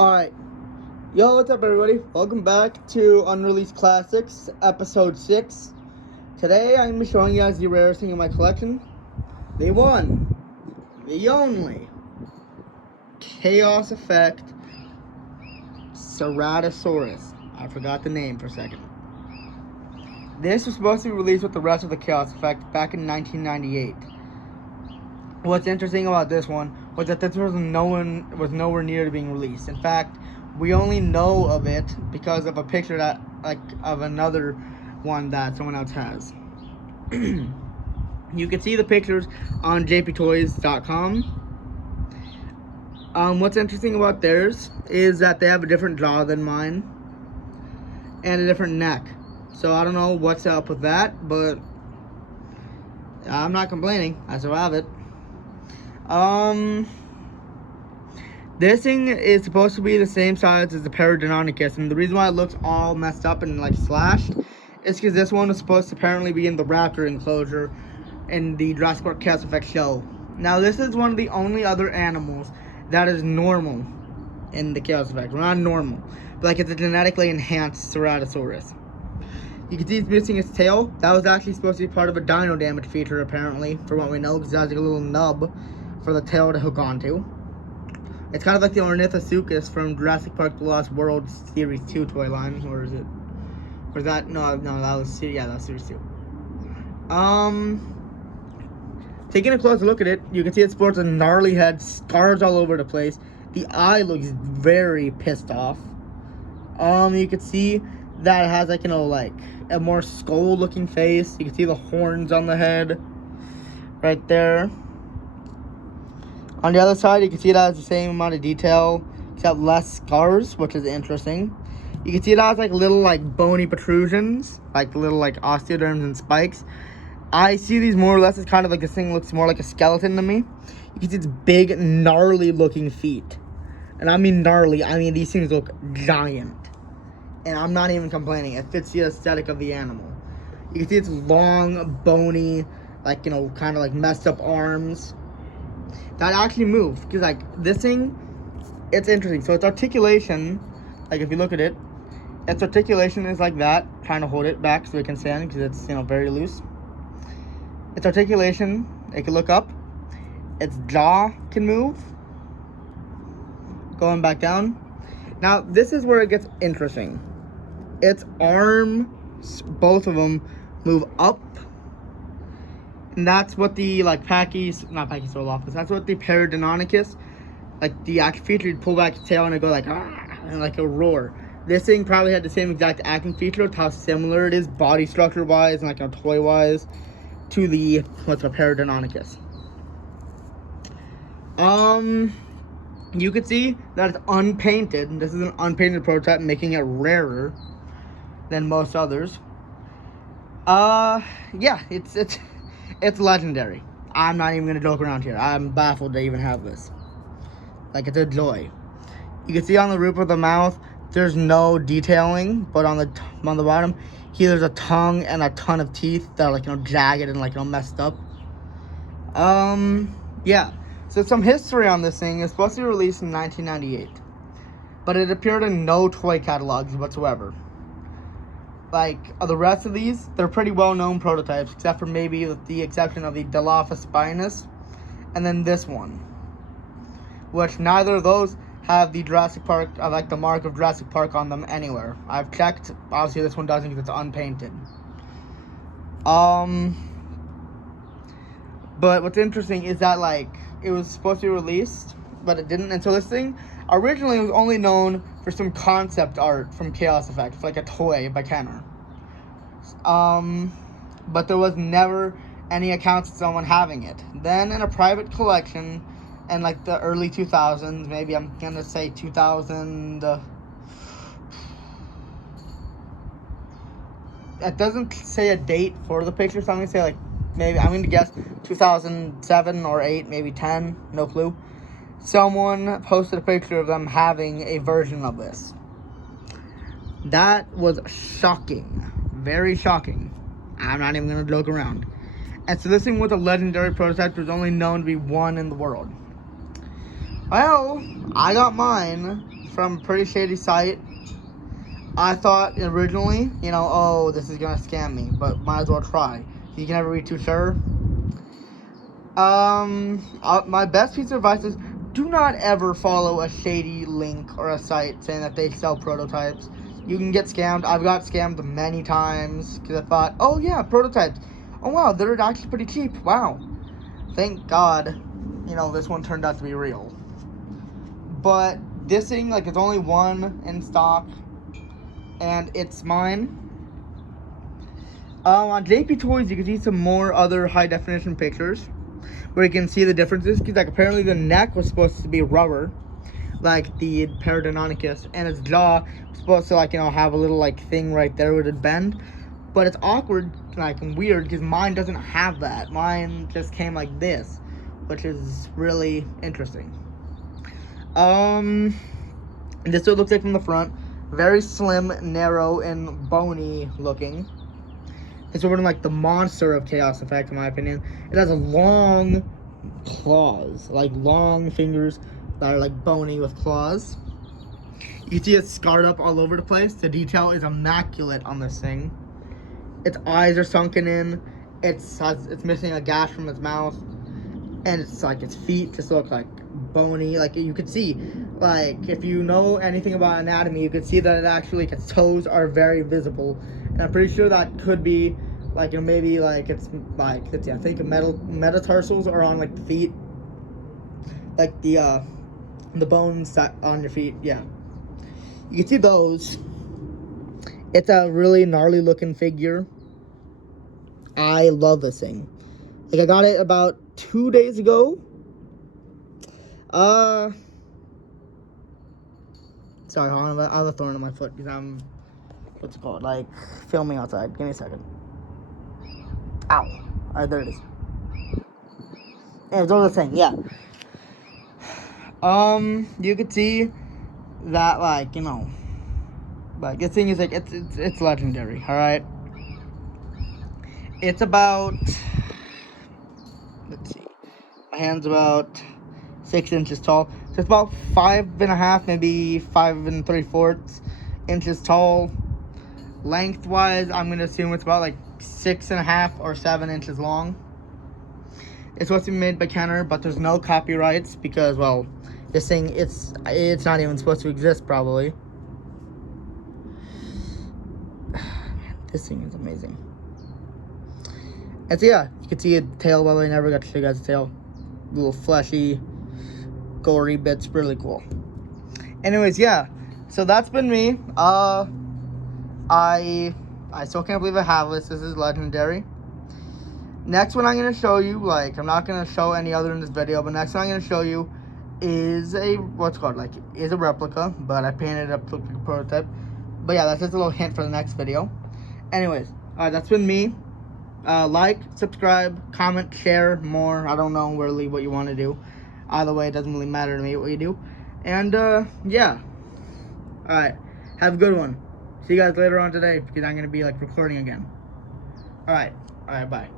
Alright, yo, what's up everybody? Welcome back to Unreleased Classics, episode 6. Today I'm going to be showing you guys the rarest thing in my collection. The one, the only, Chaos Effect Ceratosaurus. I forgot the name for a second. This was supposed to be released with the rest of the Chaos Effect back in 1998. What's interesting about this one was that this was nowhere near being released. In fact, we only know of it because of a picture of another one that someone else has. You can see the pictures on jptoys.com. What's interesting about theirs is that they have a different jaw than mine and a different neck. So I don't know what's up with that, but I'm not complaining. I still have it. This thing is supposed to be the same size as the Parodonticus, and the reason why it looks all messed up and like slashed is because this one was supposed to apparently be in the raptor enclosure in the Jurassic Park Chaos Effect show. Now this is one of the only other animals that is normal in the Chaos Effect. Well, not normal, but like it's a genetically enhanced Ceratosaurus. You can see it's missing its tail. That was actually supposed to be part of a dino damage feature apparently, for what we know, because it has like a little nub for the tail to hook onto. It's kind of like the Ornithosuchus from Jurassic Park The Lost World Series 2 toy line. Or is it? Or is that? No, that was Series 2. Taking a closer look at it, you can see it sports a gnarly head, scars all over the place. The eye looks very pissed off. You can see that it has like, like a more skull looking face. You can see the horns on the head right there. On the other side, you can see it has the same amount of detail, except less scars, which is interesting. You can see it has like little like bony protrusions, like little like osteoderms and spikes. I see these more or less as kind of like this thing looks more like a skeleton to me. You can see its big, gnarly looking feet. And I mean gnarly, I mean these things look giant. And I'm not even complaining, it fits the aesthetic of the animal. You can see its long, bony, like, kind of like messed up arms that actually move, because like this thing, it's interesting. So its articulation, like if you look at it, its articulation is like that, trying to hold it back so it can stand, because it's very loose. Its articulation, it can look up. Its jaw can move, going back down. Now this is where it gets interesting. Its arms, both of them, move up. And that's what the Pachycephalosaurus, that's what the Parodonticus, like the actual feature, you'd pull back its tail and it'd go like, ah, and like a roar. This thing probably had the same exact acting feature, of how similar it is body structure wise and like toy wise to the Parodonticus. You could see that it's unpainted. This is an unpainted prototype, making it rarer than most others. Yeah, it's legendary. I'm not even gonna joke around here. I'm baffled to even have this. Like, it's a joy. You can see on the roof of the mouth, there's no detailing, but on the bottom, here there's a tongue and a ton of teeth that are like jagged and like messed up. Yeah. So some history on this thing. It's supposed to be released in 1998, but it appeared in no toy catalogs whatsoever. Like, the rest of these, they're pretty well-known prototypes, except for maybe with the exception of the Dilophospinus, and then this one, which neither of those have the Jurassic Park, like the mark of Jurassic Park on them anywhere. I've checked, obviously this one doesn't because it's unpainted. But what's interesting is that, like, it was supposed to be released, but it didn't. And so this thing originally was only known for some concept art from Chaos Effect, for like a toy by Kenner. But there was never any accounts of someone having it. Then in a private collection in like the early 2000s, maybe I'm gonna say 2000. It doesn't say a date for the picture, so I'm gonna say like maybe, I'm gonna guess 2007 or 8, maybe 10, no clue. Someone posted a picture of them having a version of this. That was shocking. Very shocking. I'm not even going to joke around. And so this thing was a legendary prototype. There's only known to be one in the world. Well, I got mine from a pretty shady site. I thought originally, you know, oh, this is gonna scam me, but might as well try. You can never be too sure. My best piece of advice is do not ever follow a shady link or a site saying that they sell prototypes. You can get scammed. I've got scammed many times because I thought, oh yeah, prototypes. Oh wow, they're actually pretty cheap. Wow. Thank God, you know, this one turned out to be real. But this thing, like, it's only one in stock, and it's mine. On JP Toys, you can see some more other high definition pictures where you can see the differences. Because, like, apparently the neck was supposed to be rubber, like the Parodonticus, and its jaw was supposed to, like, you know, have a little, like, thing right there where it'd bend. But it's awkward, like, and weird because mine doesn't have that. Mine just came like this, which is really interesting. This is what it looks like from the front. Very slim, narrow, and bony looking. It's sort of like the monster of Chaos Effect, in my opinion. It has a long claws, like long fingers that are like bony with claws. You can see it's scarred up all over the place. The detail is immaculate on this thing. Its eyes are sunken in. It's missing a gash from its mouth, and it's like its feet just look like bony. Like you could see, like if you know anything about anatomy, you could see that it actually, like, its toes are very visible. And I'm pretty sure that could be like, you know, maybe like it's I think metatarsals are on like the feet, like the bones that on your feet. Yeah, you can see those. It's a really gnarly looking figure. I love this thing. Like, I got it about 2 days ago. Sorry, hold on. I have a thorn in my foot because I'm, what's it called? Like, filming outside. Give me a second. Ow. Alright, there it is. Yeah, it's all the thing, yeah. You could see that, like, you know, like, this thing is like, it's legendary, alright? It's about, let's see, my hand's about 6 inches tall. So it's about 5.5, maybe 5 3/4 inches tall. Lengthwise, I'm gonna assume it's about like 6.5 or 7 inches long. It's supposed to be made by Kenner, but there's no copyrights because, well, this thing, it's not even supposed to exist, probably. This thing is amazing. And so yeah, you can see a tail, by the way. I never got to show you guys the tail. Little fleshy, gory bits, really cool. Anyways, yeah, so that's been me. I still can't believe I have this. This is legendary. Next one I'm gonna show you, like, I'm not gonna show any other in this video, but next one I'm gonna show you is a, what's called, like, is a replica, but I painted it up to look like a prototype. But yeah, that's just a little hint for the next video. Anyways, that's been me. Like, subscribe, comment, share more. I don't know really what you want to do. Either way, it doesn't really matter to me what you do. And yeah, alright, have a good one. See you guys later on today because I'm gonna be like recording again. Alright, bye.